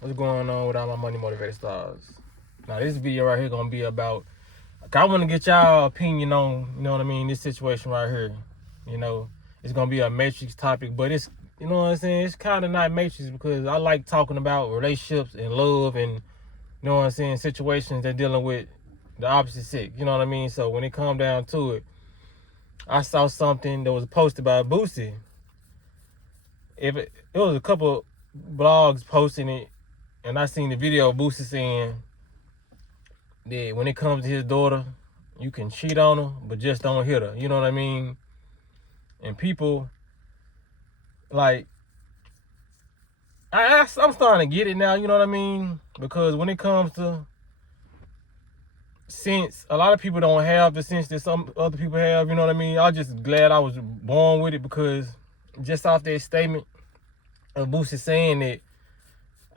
What's going on with all my money motivated stars? Now this video right here gonna be about, I want to get y'all opinion on, you know what I mean, this situation right here. You know, it's gonna be a matrix topic, but it's, you know what I'm saying, it's kind of not matrix because I like talking about relationships and love and, you know what I'm saying, situations that dealing with the opposite sex, you know what I mean? So when it come down to it, I saw something that was posted by Boosie. It was a couple blogs posting it, and I seen the video of Boosie saying that when it comes to his daughter, you can cheat on her, but just don't hit her. You know what I mean? And people, like, I'm starting to get it now. You know what I mean? Because when it comes to sense, a lot of people don't have the sense that some other people have. You know what I mean? I'm just glad I was born with it, because just off that statement of Boosie saying that,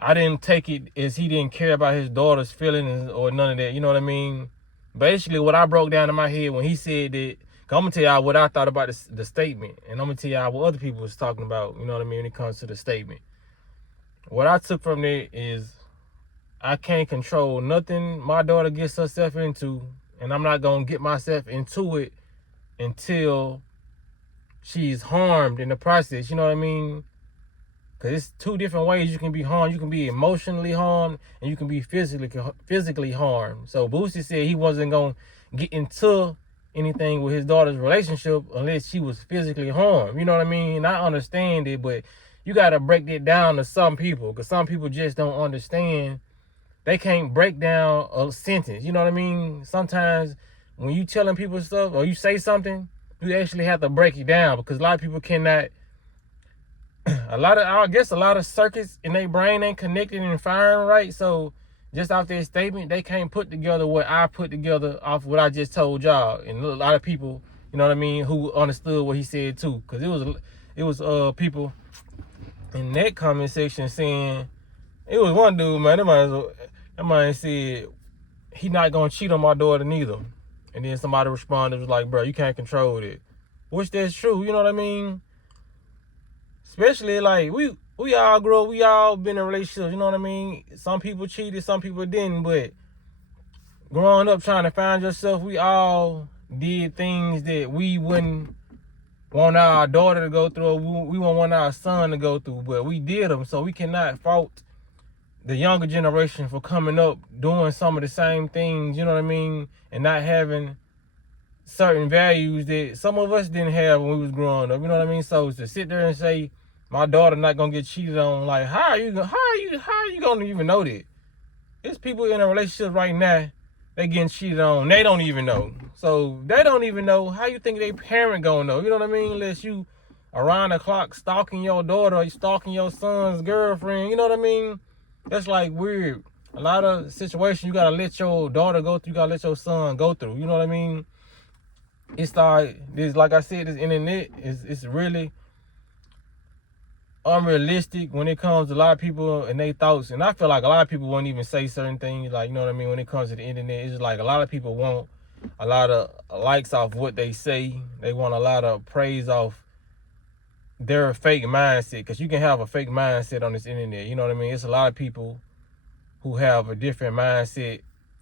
I didn't take it as he didn't care about his daughter's feelings or none of that. You know what I mean? Basically, what I broke down in my head when he said that, I'm going to tell y'all what I thought about the statement. And I'm going to tell y'all what other people was talking about, you know what I mean, when it comes to the statement. What I took from that is, I can't control nothing my daughter gets herself into. And I'm not going to get myself into it until she's harmed in the process. You know what I mean? Because it's two different ways you can be harmed. You can be emotionally harmed, and you can be physically harmed. So Boosie said he wasn't going to get into anything with his daughter's relationship unless she was physically harmed. You know what I mean? And I understand it, but you got to break it down to some people, because some people just don't understand. They can't break down a sentence. You know what I mean? Sometimes when you telling people stuff or you say something, you actually have to break it down, because a lot of people cannot. I guess a lot of circuits in their brain ain't connected and firing right. So just off that statement, they can't put together what I put together off what I just told y'all. And a lot of people, you know what I mean, who understood what he said too. Cause it was people in that comment section saying, it was one dude, man, that man said he not gonna cheat on my daughter neither. And then somebody responded, was like, bro, you can't control it. Which that's true, you know what I mean? Especially like we all grew up, we all been in relationships, you know what I mean? Some people cheated, some people didn't, but growing up trying to find yourself, we all did things that we wouldn't want our daughter to go through, or we wouldn't want our son to go through, but we did them. So we cannot fault the younger generation for coming up doing some of the same things, you know what I mean? And not having certain values that some of us didn't have when we was growing up, you know what I mean? So to sit there and say my daughter not gonna get cheated on, like how are you gonna even know that? There's people in a relationship right now, they getting cheated on, they don't even know. So they don't even know, how you think they parent gonna know? You know what I mean? Unless you around the clock stalking your daughter or stalking your son's girlfriend, you know what I mean? That's like weird. A lot of situations you gotta let your daughter go through, you gotta let your son go through, you know what I mean? It's like I said, this internet it's really unrealistic when it comes to a lot of people and their thoughts. And I feel like a lot of people won't even say certain things, like, you know what I mean, when it comes to the internet. It's just like a lot of people want a lot of likes off what they say. They want a lot of praise off their fake mindset, because you can have a fake mindset on this internet, you know what I mean? It's a lot of people who have a different mindset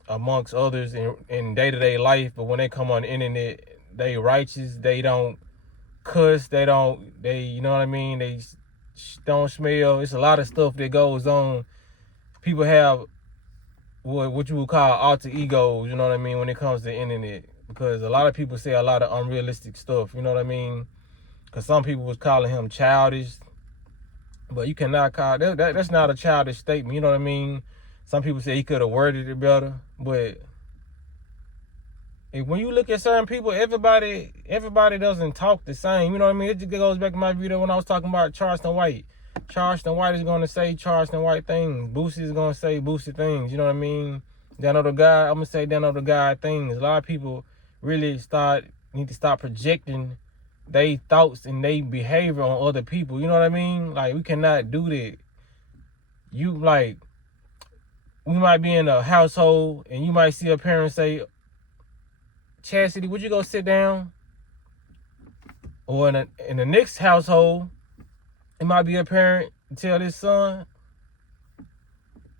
amongst others in day-to-day life, but when they come on the internet, they righteous, they don't cuss, they you know what I mean, they don't smell. It's a lot of stuff that goes on. People have what you would call alter egos, you know what I mean, when it comes to the internet, because a lot of people say a lot of unrealistic stuff, you know what I mean? Because some people was calling him childish, but you cannot call that's not a childish statement, you know what I mean? Some people say he could have worded it better, but when you look at certain people, everybody doesn't talk the same. You know what I mean? It just goes back to my video when I was talking about Charleston White. Charleston White is going to say Charleston White things. Boosie is going to say Boosie things. You know what I mean? Down other guy, I'm going to say down other guy things. A lot of people really need to stop projecting their thoughts and their behavior on other people. You know what I mean? Like, we cannot do that. We might be in a household and you might see a parent say, Chastity, would you go sit down? Or in the next household, it might be a parent tell his son,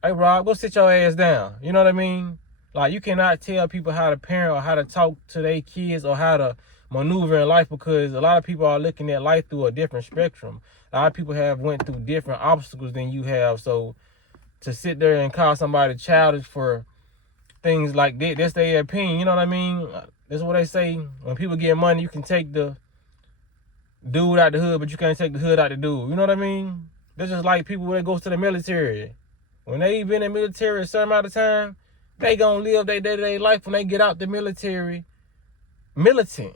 hey Rob, go sit your ass down. You know what I mean? Like, you cannot tell people how to parent or how to talk to their kids or how to maneuver in life, because a lot of people are looking at life through a different spectrum. A lot of people have went through different obstacles than you have. So to sit there and call somebody childish for things like that, that's their opinion. You know what I mean? That's what they say. When people get money, you can take the dude out the hood, but you can't take the hood out the dude. You know what I mean? That's just like people that goes to the military. When they been in the military a certain amount of time, they gonna live their day-to-day life when they get out the military militant.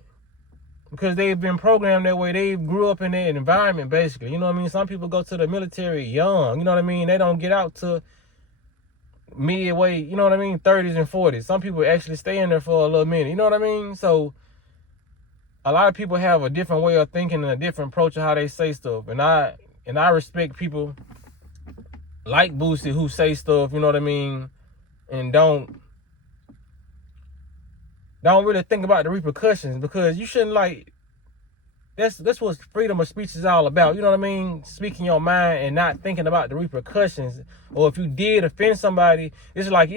Because they've been programmed that way. They grew up in that environment, basically. You know what I mean? Some people go to the military young. You know what I mean? They don't get out to midway, you know what I mean? 30s and 40s. Some people actually stay in there for a little minute. You know what I mean? So a lot of people have a different way of thinking and a different approach of how they say stuff. And I respect people like Boosie who say stuff, you know what I mean, and don't really think about the repercussions, because you shouldn't, like, that's what freedom of speech is all about. You know what I mean? Speaking your mind and not thinking about the repercussions. Or if you did offend somebody, it's like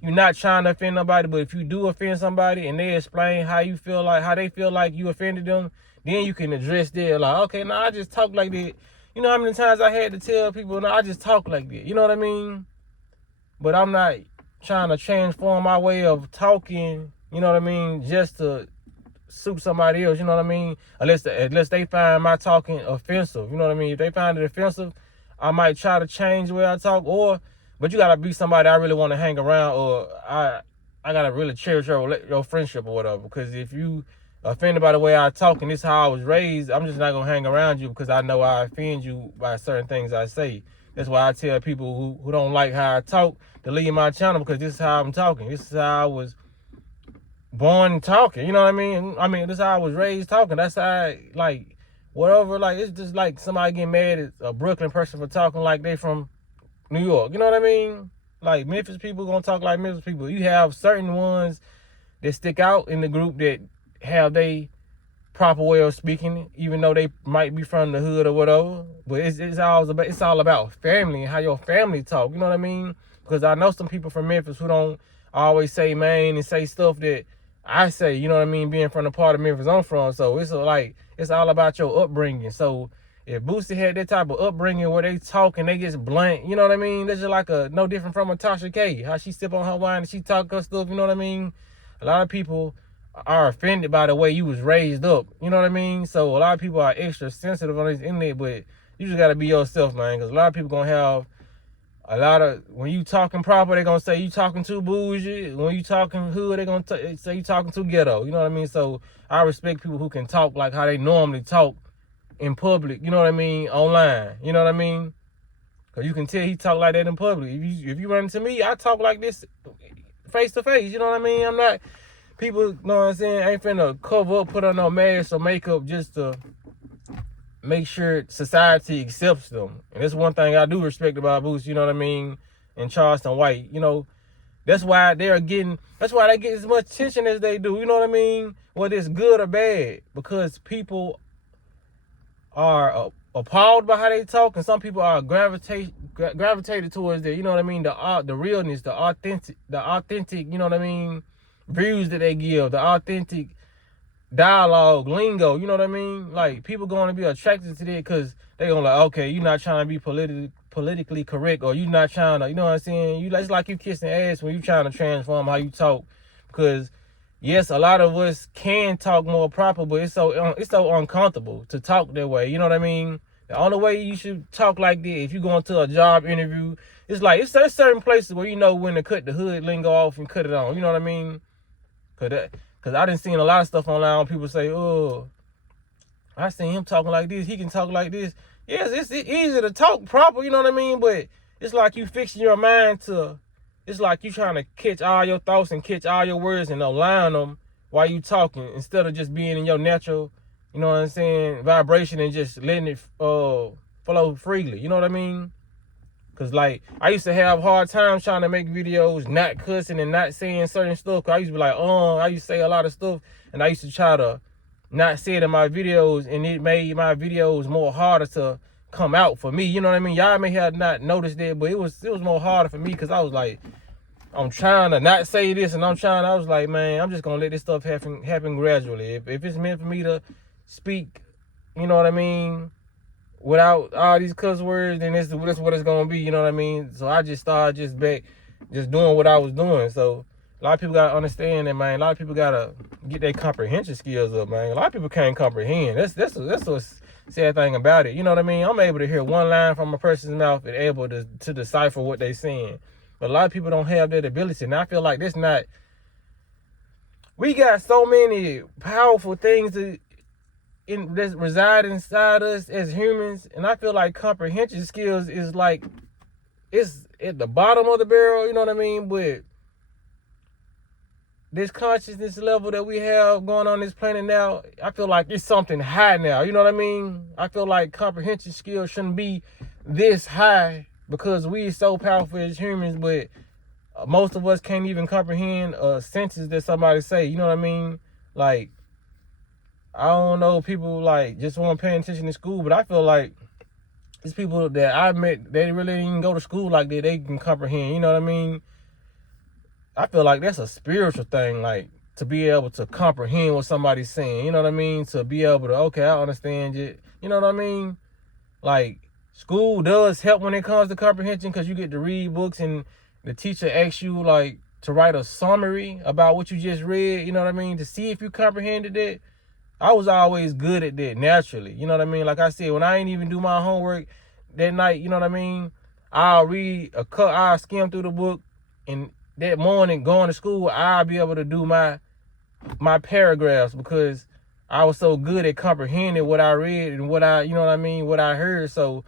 you're not trying to offend nobody, but if you do offend somebody and they explain how they feel like you offended them, then you can address that. Like, okay, now I just talk like that. You know how many times I had to tell people, no, I just talk like that. You know what I mean? But I'm not trying to transform my way of talking, you know what I mean, just to suit somebody else, you know what I mean? Unless they find my talking offensive, you know what I mean? If they find it offensive, I might try to change the way I talk, but you gotta be somebody I really want to hang around, or I gotta really cherish your friendship or whatever. Because if you offended by the way I talk and this is how I was raised, I'm just not gonna hang around you, because I know I offend you by certain things I say. That's why I tell people who don't like how I talk to leave my channel, because this is how I'm talking. This is how I was born talking, you know what I mean? I mean, this is how I was raised talking. That's how whatever, it's just like somebody getting mad at a Brooklyn person for talking like they from New York, you know what I mean? Like, Memphis people gonna talk like Memphis people. You have certain ones that stick out in the group that have they proper way of speaking, even though they might be from the hood or whatever. But it's all about family and how your family talk, you know what I mean? Because I know some people from Memphis who don't always say man and say stuff that I say, you know what I mean, being from the part of Memphis I'm from. So it's all about your upbringing. So if Boosie had that type of upbringing where they talk and they just blunt, you know what I mean, that's just like no different from a Tasha K, how she sip on her wine and she talk her stuff, you know what I mean? A lot of people are offended by the way you was raised up, you know what I mean? So a lot of people are extra sensitive on this internet, but you just gotta be yourself, man, because a lot of people gonna have when you talking proper, they gonna say you talking too bougie. When you talking hood, they gonna say you talking too ghetto. You know what I mean? So I respect people who can talk like how they normally talk in public. You know what I mean? Online. You know what I mean? Cause you can tell he talk like that in public. If you run into me, I talk like this face to face. You know what I mean? I'm not people. You know what I'm saying? Ain't finna cover up, put on no mask or makeup just to make sure society accepts them. And that's one thing I do respect about Boost, you know what I mean, and Charleston White. You know, that's why they get as much attention as they do, you know what I mean? Whether it's good or bad, because people are appalled by how they talk, and some people are gravitated towards that, you know what I mean, the realness, the authentic, you know what I mean, views that they give, the authentic dialogue, lingo, you know what I mean? Like, people going to be attracted to that because they gonna like, okay, you're not trying to be politically correct, or you're not trying to, you know what I'm saying? It's like you kissing ass when you trying to transform how you talk. Because yes, a lot of us can talk more proper, but it's so uncomfortable to talk that way. You know what I mean? The only way you should talk like that, if you go into a job interview, it's like there's certain places where you know when to cut the hood lingo off and cut it on. You know what I mean? Because I done seen a lot of stuff online. People say, oh, I seen him talking like this. He can talk like this. Yes, it's easy to talk proper, you know what I mean? But it's like you fixing your mind it's like you trying to catch all your thoughts and catch all your words and align them while you talking, instead of just being in your natural, you know what I'm saying, vibration and just letting it flow freely. You know what I mean? Because, like, I used to have hard times trying to make videos, not cussing and not saying certain stuff. Cause I used to be like, I used to say a lot of stuff, and I used to try to not say it in my videos, and it made my videos more harder to come out for me. You know what I mean? Y'all may have not noticed that, but it was more harder for me because I was like, I'm trying to not say this, and I was like, man, I'm just gonna let this stuff happen gradually. If it's meant for me to speak, you know what I mean, without all these cuss words, then that's what it's gonna be, you know what I mean? So I just started just doing what I was doing. So a lot of people gotta understand that, man. A lot of people gotta get their comprehension skills up, man. A lot of people can't comprehend. That's a sad thing about it. You know what I mean? I'm able to hear one line from a person's mouth and able to decipher what they're saying. But a lot of people don't have that ability. And I feel like we got so many powerful things that reside inside us as humans. And I feel like comprehension skills is like, it's at the bottom of the barrel, you know what I mean? But this consciousness level that we have going on this planet now, I feel like it's something high now, you know what I mean? I feel like comprehension skills shouldn't be this high because we so powerful as humans, but most of us can't even comprehend a sentence that somebody say, you know what I mean? Like, I don't know, people like just weren't paying attention in school, but I feel like these people that I met, they really didn't go to school like that, they can comprehend, you know what I mean? I feel like that's a spiritual thing, like to be able to comprehend what somebody's saying, you know what I mean? To be able to, okay, I understand it, you know what I mean? Like, school does help when it comes to comprehension because you get to read books and the teacher asks you like to write a summary about what you just read, you know what I mean? To see if you comprehended it. I was always good at that naturally, you know what I mean? Like I said, when I ain't even do my homework that night, you know what I mean? I'll skim through the book, and that morning going to school, I'll be able to do my paragraphs because I was so good at comprehending what I read and what I heard. So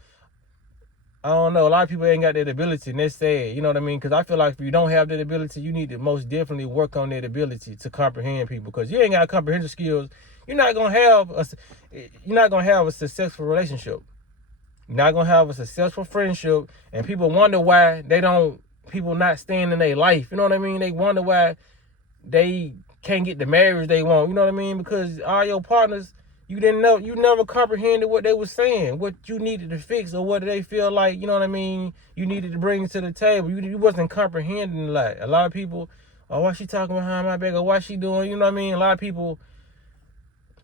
I don't know, a lot of people ain't got that ability, and that's sad, you know what I mean? Because I feel like if you don't have that ability, you need to most definitely work on that ability to comprehend people, because you ain't got comprehension skills, you're not gonna have a successful relationship. You're not gonna have a successful friendship, and people wonder why people not staying in their life. You know what I mean? They wonder why they can't get the marriage they want. You know what I mean? Because all your partners, you never comprehended what they were saying, what you needed to fix, or what they feel like, you know what I mean, you needed to bring to the table. You wasn't comprehending a lot. A lot of people, oh, why she talking behind my back, or why she doing, you know what I mean? A lot of people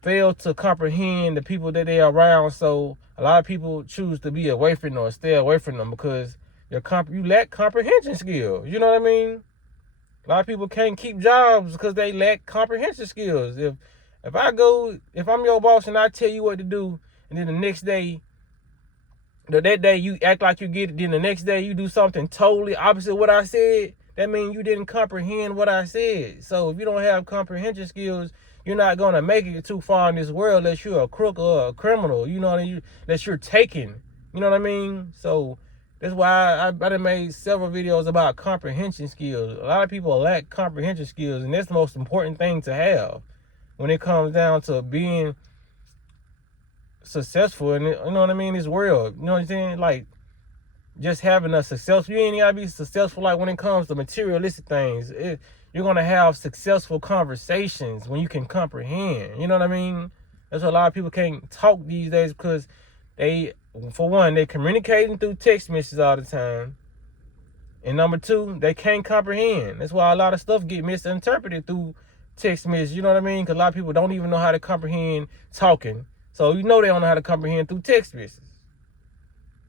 fail to comprehend the people that they are around, so a lot of people choose to be away from them or stay away from them because you lack comprehension skills. You know what I mean? A lot of people can't keep jobs because they lack comprehension skills. If I'm your boss and I tell you what to do, and then the next day, that day you act like you get it, then the next day you do something totally opposite what I said, that means you didn't comprehend what I said. So if you don't have comprehension skills, you're not going to make it too far in this world unless you're a crook or a criminal, you know what I mean? Unless you're taking, you know what I mean? So that's why I done made several videos about comprehension skills. A lot of people lack comprehension skills, and that's the most important thing to have when it comes down to being successful in, you know what I mean, this world. You know what I'm saying? Like, just having a successful, you ain't gotta be successful like when it comes to materialistic things. You're gonna have successful conversations when you can comprehend. You know what I mean? That's why a lot of people can't talk these days, because for one, they're communicating through text messages all the time. And number two, they can't comprehend. That's why a lot of stuff get misinterpreted through text messages. You know what I mean? Because a lot of people don't even know how to comprehend talking. So they don't know how to comprehend through text messages.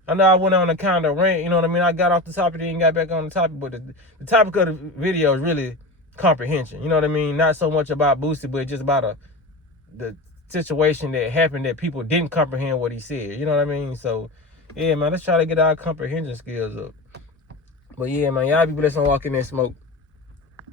I know I went on a kind of rant, you know what I mean? I got off the topic and got back on the topic, but the topic of the video is really comprehension. You know what I mean? Not so much about Boosie, but just about the situation that happened that people didn't comprehend what he said. You know what I mean? So, yeah, man, let's try to get our comprehension skills up. But, yeah, man, y'all be blessed and walk in there smoke.